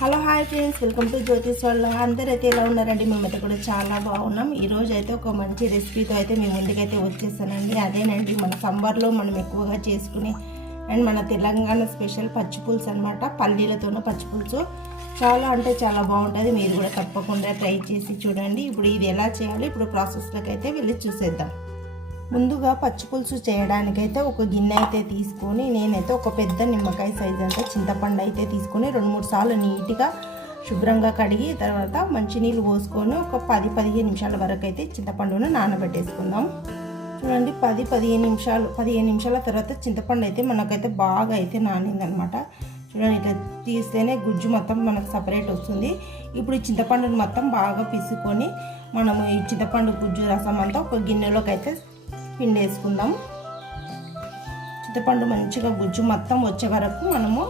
Hello hi friends welcome to Jyothish వాళ్ళ. అందరైతే ఎలా ఉన్నారండి? మేమైతే కూడా చాలా బాగున్నాం. ఈరోజు అయితే ఒక మంచి రెసిపీతో అయితే మేము ముందుకైతే వచ్చేసానండి. అదేనండి మన సమ్మర్లో మనం ఎక్కువగా చేసుకునే అండ్ మన తెలంగాణ స్పెషల్ పచ్చి పులుసు అనమాట పల్లీలతోనూ పచ్చి పులుసు. చాలా అంటే చాలా బాగుంటుంది. మీరు కూడా తప్పకుండా ట్రై చేసి చూడండి. ఇప్పుడు ఇది ఎలా చేయాలి ఇప్పుడు ప్రాసెస్లోకి అయితే వెళ్ళి చూసేద్దాం. ముందుగా పచ్చి పులుసు చేయడానికైతే ఒక గిన్నె అయితే తీసుకొని నేనైతే ఒక పెద్ద నిమ్మకాయ సైజ్ అంతా చింతపండు అయితే తీసుకొని రెండు మూడు సార్లు నీట్గా శుభ్రంగా కడిగి తర్వాత మంచినీళ్ళు పోసుకొని ఒక పది పదిహేను నిమిషాల వరకు అయితే చింతపండును నానబెట్టేసుకుందాం. చూడండి పది పదిహేను నిమిషాలు పదిహేను నిమిషాల తర్వాత చింతపండు అయితే మనకైతే బాగా అయితే నానిందనమాట. చూడండి ఇట్లా తీస్తేనే గుజ్జు మొత్తం మనకు సపరేట్ వస్తుంది. ఇప్పుడు చింతపండుని మొత్తం బాగా పిసుకొని మనము ఈ చింతపండు గుజ్జు రసం అంతా ఒక గిన్నెలోకి అయితే పిండి వేసుకుందాం చింతపండు మంచిగా గుజ్జు మొత్తం వచ్చే వరకు మనము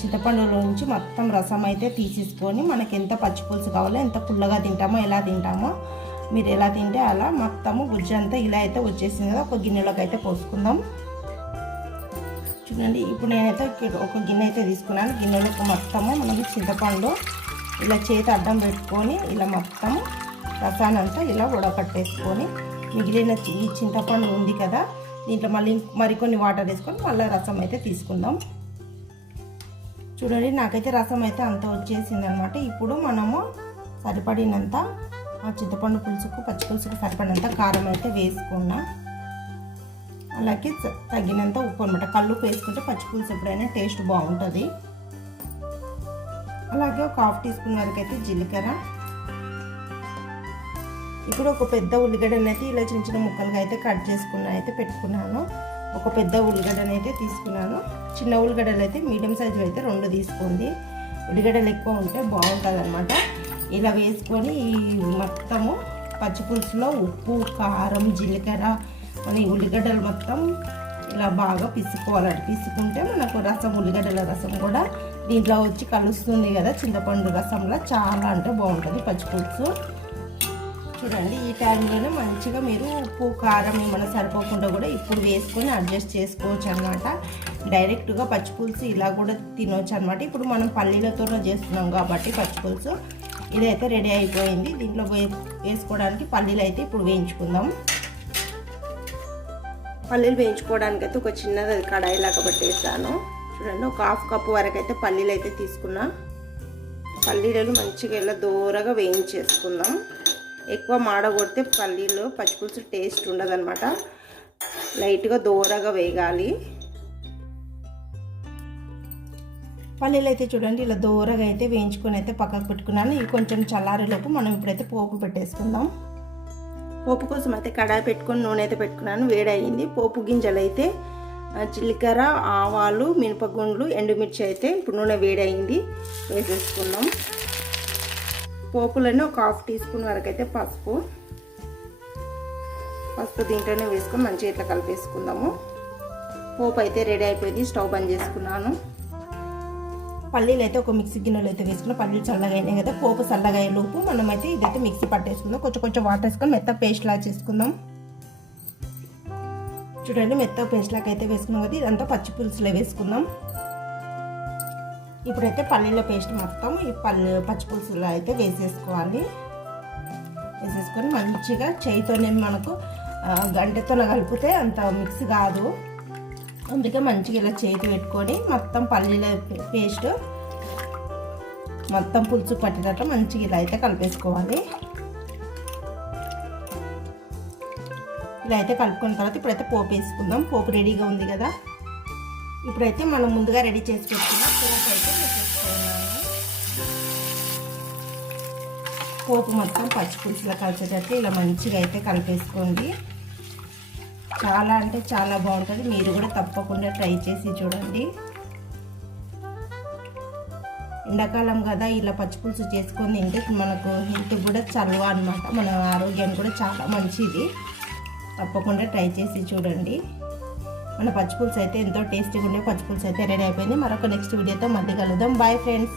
చింతపండులో నుంచి మొత్తం రసం అయితే తీసేసుకొని మనకి ఎంత పచ్చిపులుసు కావాలో ఎంత పుల్లగా తింటామో ఎలా తింటామో మీరు ఎలా తింటే అలా మొత్తము గుజ్జు అంతా ఇలా అయితే వచ్చేసింది కదా ఒక గిన్నెలోకి అయితే పోసుకుందాం. చూడండి ఇప్పుడు నేనైతే ఒక గిన్నె అయితే తీసుకున్నాను. గిన్నెలోకి మొత్తము మనకి చింతపండు ఇలా చేతి అడ్డం పెట్టుకొని ఇలా మొత్తం రసాన్ని అంతా ఇలా ఉడకట్టేసుకొని మిగిలిన ఈ చింతపండు ఉంది కదా దీంట్లో మళ్ళీ మరికొన్ని వాటర్ వేసుకొని మళ్ళీ రసం అయితే తీసుకుందాం. చూడండి నాకైతే రసం అయితే అంత వచ్చేసింది అనమాట ఇప్పుడు మనము సరిపడినంత ఆ చింతపండు పులుసుకు పచ్చి పులుసుకు సరిపడినంత కారం అయితే వేసుకున్నా. అలాగే తగినంత ఉప్పు అనమాట కళ్ళు వేసుకుంటే పచ్చి పులుసు ఎప్పుడైనా టేస్ట్ బాగుంటుంది. అలాగే ఒక హాఫ్ టీ స్పూన్ వరకు అయితే జీలకర్ర. ఇప్పుడు ఒక పెద్ద ఉల్లిగడ్డని అయితే ఇలా చిన్న చిన్న ముక్కలుగా అయితే కట్ చేసుకున్నా అయితే పెట్టుకున్నాను. ఒక పెద్ద ఉల్లిగడ్డని అయితే తీసుకున్నాను. చిన్న ఉల్లిగడ్డలు అయితే మీడియం సైజు అయితే రెండు తీసుకోండి. ఉల్లిగడ్డలు ఎక్కువ ఉంటే బాగుంటుంది అనమాట ఇలా వేసుకొని ఈ మొత్తము పచ్చిపులుసులో ఉప్పు కారం జీలకర్ర మన ఉల్లిగడ్డలు మొత్తం ఇలా బాగా పిసుకోవాలి పిసుకుంటే మనకు రసం ఉల్లిగడ్డల రసం కూడా దీంట్లో వచ్చి కలుస్తుంది కదా. చింతపండు రసంలో చాలా అంటే బాగుంటుంది పచ్చిపులుసు చూడండి. ఈ టైంలోనే మంచిగా మీరు ఉప్పు కారం ఏమైనా సరిపోకుండా కూడా ఇప్పుడు వేసుకొని అడ్జస్ట్ చేసుకోవచ్చు అనమాట డైరెక్ట్గా పచ్చిపులుసు ఇలా కూడా తినవచ్చు అనమాట ఇప్పుడు మనం పల్లీలతోనే చేస్తున్నాం కాబట్టి పచ్చి పులుసు ఇదైతే రెడీ అయిపోయింది. దీంట్లో వే- వేసుకోవడానికి పల్లీలు అయితే ఇప్పుడు వేయించుకుందాం. పల్లీలు వేయించుకోవడానికి అయితే ఒక చిన్నది కడాయి లాగా పెట్టేసాను. చూడండి ఒక హాఫ్ కప్ వరకు అయితే పల్లీలు అయితే తీసుకున్నా. పల్లీలను మంచిగా ఇలా దూరగా వేయించేసుకుందాం. ఎక్కువ మాడగొడితే పల్లీలు పచ్చిపులుసు టేస్ట్ ఉండదన్నమాట. లైట్గా దూరగా వేగాలి. పల్లీలు అయితే చూడండి ఇలా దూరగా అయితే వేయించుకొని అయితే పక్కకు పెట్టుకున్నాను. ఇవి కొంచెం చల్లారేలోపు మనం ఇప్పుడైతే పోపు పెట్టేసుకుందాం. పోపు కోసం అయితే కడాయి పెట్టుకొని నూనె అయితే పెట్టుకున్నాను వేడయింది. పోపు గింజలు అయితే జీలకర్ర ఆవాలు మినపగుండ్లు ఎండుమిర్చి అయితే ఇప్పుడు నూనె వేడయింది వేసేసుకుందాం. పోపులోనే ఒక హాఫ్ టీ స్పూన్ వరకు అయితే పసుపు. పసుపు దీంట్లోనే వేసుకొని మంచిగా ఇట్లా కలిపేసుకుందాము. పోపు అయితే రెడీ అయిపోయింది స్టవ్ బంద్ చేసుకున్నాను. పల్లీలు అయితే ఒక మిక్సీ గిన్నెలో అయితే వేసుకున్నాం పల్లీలు చల్లగా అయినాయి కదా పోపు చల్లగా అయ్యే లోపు మనం అయితే ఇదైతే మిక్సీ పట్టేసుకుందాం. కొంచెం కొంచెం వాటర్ వేసుకొని మెత్త పేస్ట్లా చేసుకుందాం. చూడండి మెత్త పేస్ట్ లాగా అయితే వేసుకున్నాం కదా ఇదంతా పచ్చి పులుసులో వేసుకుందాం. ఇప్పుడైతే పల్లీల పేస్ట్ మొత్తం ఈ పల్లి పచ్చి పులుసులో అయితే వేసేసుకోవాలి. వేసేసుకొని మంచిగా చేయితోనే మనకు ఆ, గంటెతో కలిపితే అంత మిక్స్ కాదు. అందుకే మంచిగా ఇలా చేతి పెట్టుకొని మొత్తం పల్లీల పేస్ట్ మొత్తం పులుసు పట్టినట్టు మంచిగా ఇలా అయితే కలిపేసుకోవాలి. ఇలా అయితే కలుపుకున్న తర్వాత ఇప్పుడైతే పోపు వేసుకుందాం. పోపు రెడీగా ఉంది కదా. ఇప్పుడైతే మనం ముందుగా రెడీ చేసి పెట్టుకున్న పోపు అయితే పోపు మొత్తం పచ్చిపులుసులో కలిసేటట్టు ఇలా మంచిగా అయితే కలిపేసుకోండి. చాలా అంటే చాలా బాగుంటుంది. మీరు కూడా తప్పకుండా ట్రై చేసి చూడండి. ఎండాకాలం కదా ఇలా పచ్చిపులుసు చేసుకొని తింటే మనకు హెల్త్ కూడా చలువ అనమాట మన ఆరోగ్యానికి కూడా చాలా మంచిది. తప్పకుండా ట్రై చేసి చూడండి. మన పచ్చిపులుసు అయితే ఎంతో టేస్టీగా ఉండే పచ్చిపులుసు అయితే రెడీ అయిపోయింది. మరొక నెక్స్ట్ వీడియోతో మళ్ళీ కలుద్దాం. Bye friends